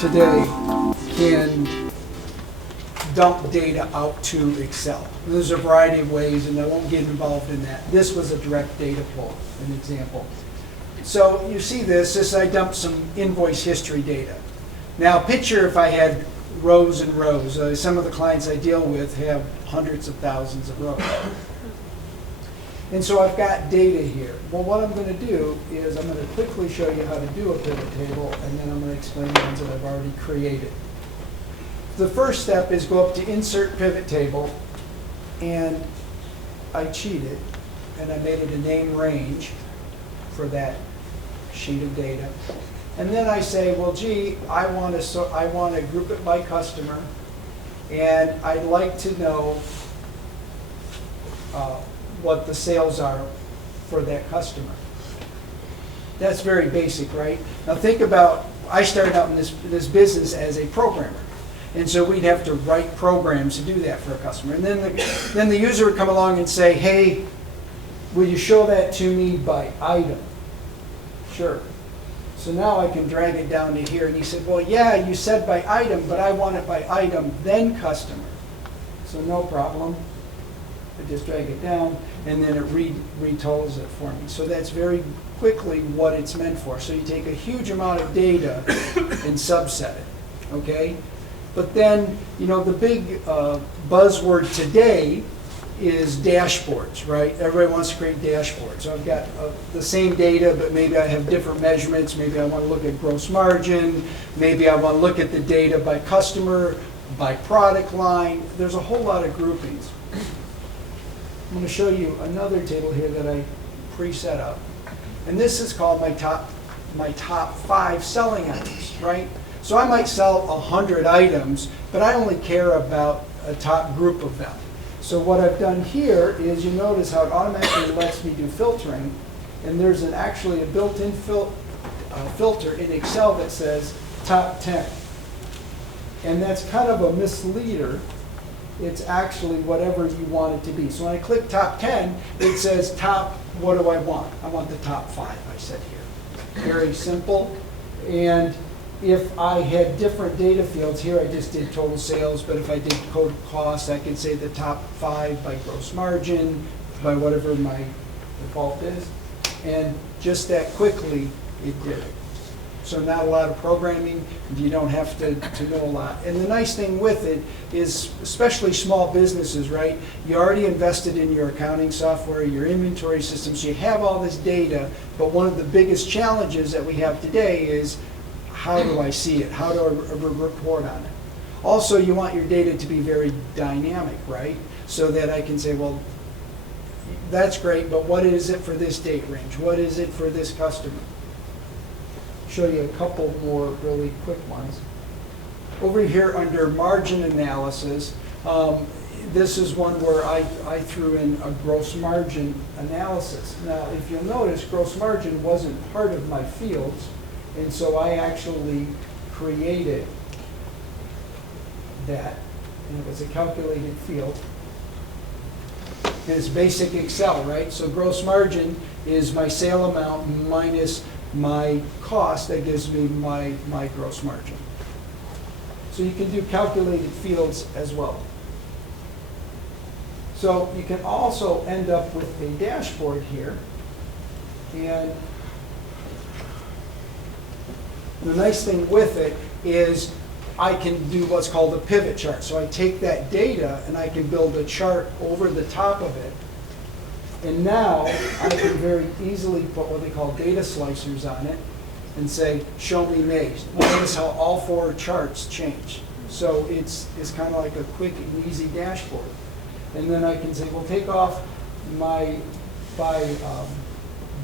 today can dump data out to Excel. There's a variety of ways, and I won't get involved in that. This was a direct data pull, an example. So you see this I dumped some invoice history data. Now picture if I had rows and rows. Some of the clients I deal with have hundreds of thousands of rows. And so I've got data here. Well, what I'm going to do is I'm going to quickly show you how to do a pivot table, and then I'm going to explain the ones that I've already created. The first step is go up to Insert Pivot Table, and I cheated, and I made it a name range for that sheet of data. And then I say, well, gee, I want to group it by customer, and I'd like to know what the sales are for that customer. That's very basic, right? Now think about, I started out in this business as a programmer. And so we'd have to write programs to do that for a customer. And then the user would come along and say, hey, will you show that to me by item? Sure. So now I can drag it down to here. And he said, well, yeah, you said by item, but I want it by item, then customer. So no problem. I just drag it down, and then it retotals it for me. So that's very quickly what it's meant for. So you take a huge amount of data and subset it, okay? But then, you know, the big buzzword today is dashboards, right? Everybody wants to create dashboards. So I've got the same data, but maybe I have different measurements. Maybe I want to look at gross margin. Maybe I want to look at the data by customer, by product line. There's a whole lot of groupings. I'm going to show you another table here that I pre-set up. And this is called my top 5 selling items, right? So I might sell 100 items, but I only care about a top group of them. So what I've done here is, you notice how it automatically lets me do filtering, and there's actually a built-in filter in Excel that says top 10. And that's kind of a misleader. It's actually whatever you want it to be. So when I click top 10, it says top, what do I want? I want the top 5, I said here. Very simple. And if I had different data fields, here I just did total sales, but if I did total cost, I could say the top 5 by gross margin, by whatever my default is. And just that quickly, it did it. So not a lot of programming, you don't have to know a lot. And the nice thing with it is, especially small businesses, right? You already invested in your accounting software, your inventory systems, you have all this data, but one of the biggest challenges that we have today is, how do I see it? How do I report on it? Also, you want your data to be very dynamic, right? So that I can say, well, that's great, but what is it for this date range? What is it for this customer? Show you a couple more really quick ones. Over here under margin analysis, this is one where I threw in a gross margin analysis. Now, if you'll notice, gross margin wasn't part of my fields, and so I actually created that, and it was a calculated field. And it's basic Excel, right? So gross margin is my sale amount minus my cost. That gives me my gross margin. So you can do calculated fields as well. So you can also end up with a dashboard here. And the nice thing with it is I can do what's called a pivot chart. So I take that data and I can build a chart over the top of it. And now I can very easily put what they call data slicers on it and say, show me May. Notice how all 4 charts change. So it's kind of like a quick and easy dashboard. And then I can say, well, take off my by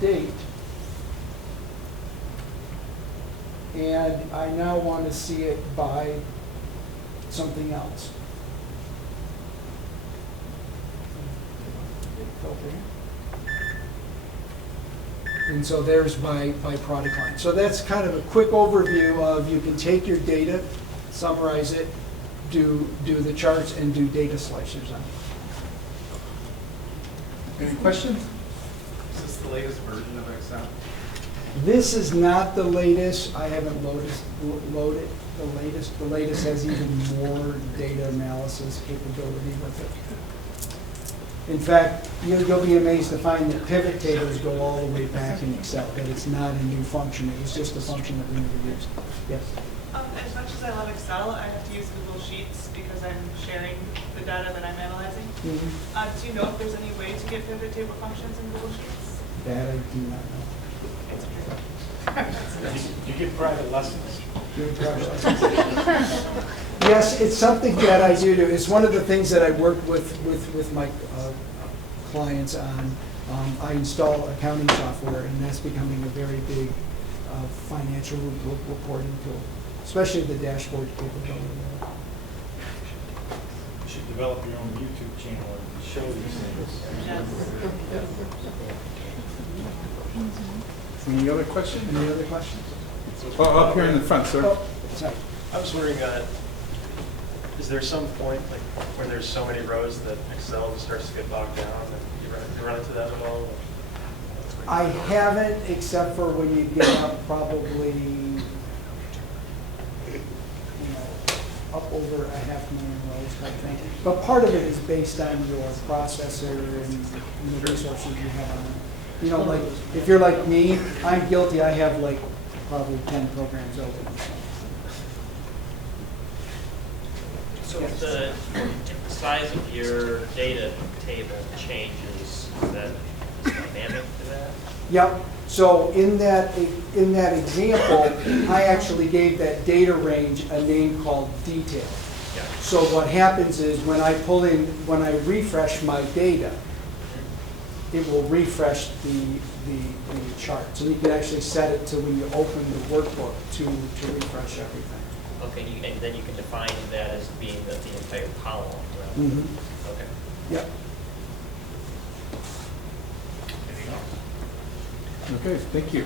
date. And I now want to see it by something else. And so there's my product line. So that's kind of a quick overview of, you can take your data, summarize it, do the charts, and do data slicers on it. Any questions? Is this the latest version of Excel? This is not the latest. I haven't loaded. The latest has even more data analysis capability with it. In fact, you'll be amazed to find that pivot tables go all the way back in Excel, that it's not a new function, it was just a function that we never used. Yes? As much as I love Excel, I have to use Google Sheets because I'm sharing the data that I'm analyzing. Mm-hmm. Do you know if there's any way to get pivot table functions in Google Sheets? That I do not know. It's true. You get private lessons. Yes, it's something that I do. It's one of the things that I work with my clients on. I install accounting software, and that's becoming a very big financial reporting tool, especially the dashboard capability. You should develop your own YouTube channel and show these things. Any other questions? Any other questions? Oh, up here in the front, sir. Oh, sorry. I was wondering, is there some point like where there's so many rows that Excel just starts to get bogged down, and you run into that at all? I haven't, except for when you get up probably, up over 500,000 rows type thing. But part of it is based on your processor and the resources you have on it. Like if you're like me, I'm guilty. I have like probably 10 programs open. So if the size of your data table changes, is that dynamic to that? Yep. So in that example, I actually gave that data range a name called detail. Yeah. So what happens is when I refresh my data, it will refresh the chart. So you can actually set it to when you open the workbook to refresh everything. Okay, and then you can define that as being the entire column, right? Mm-hmm. Okay. Yep. Okay, thank you.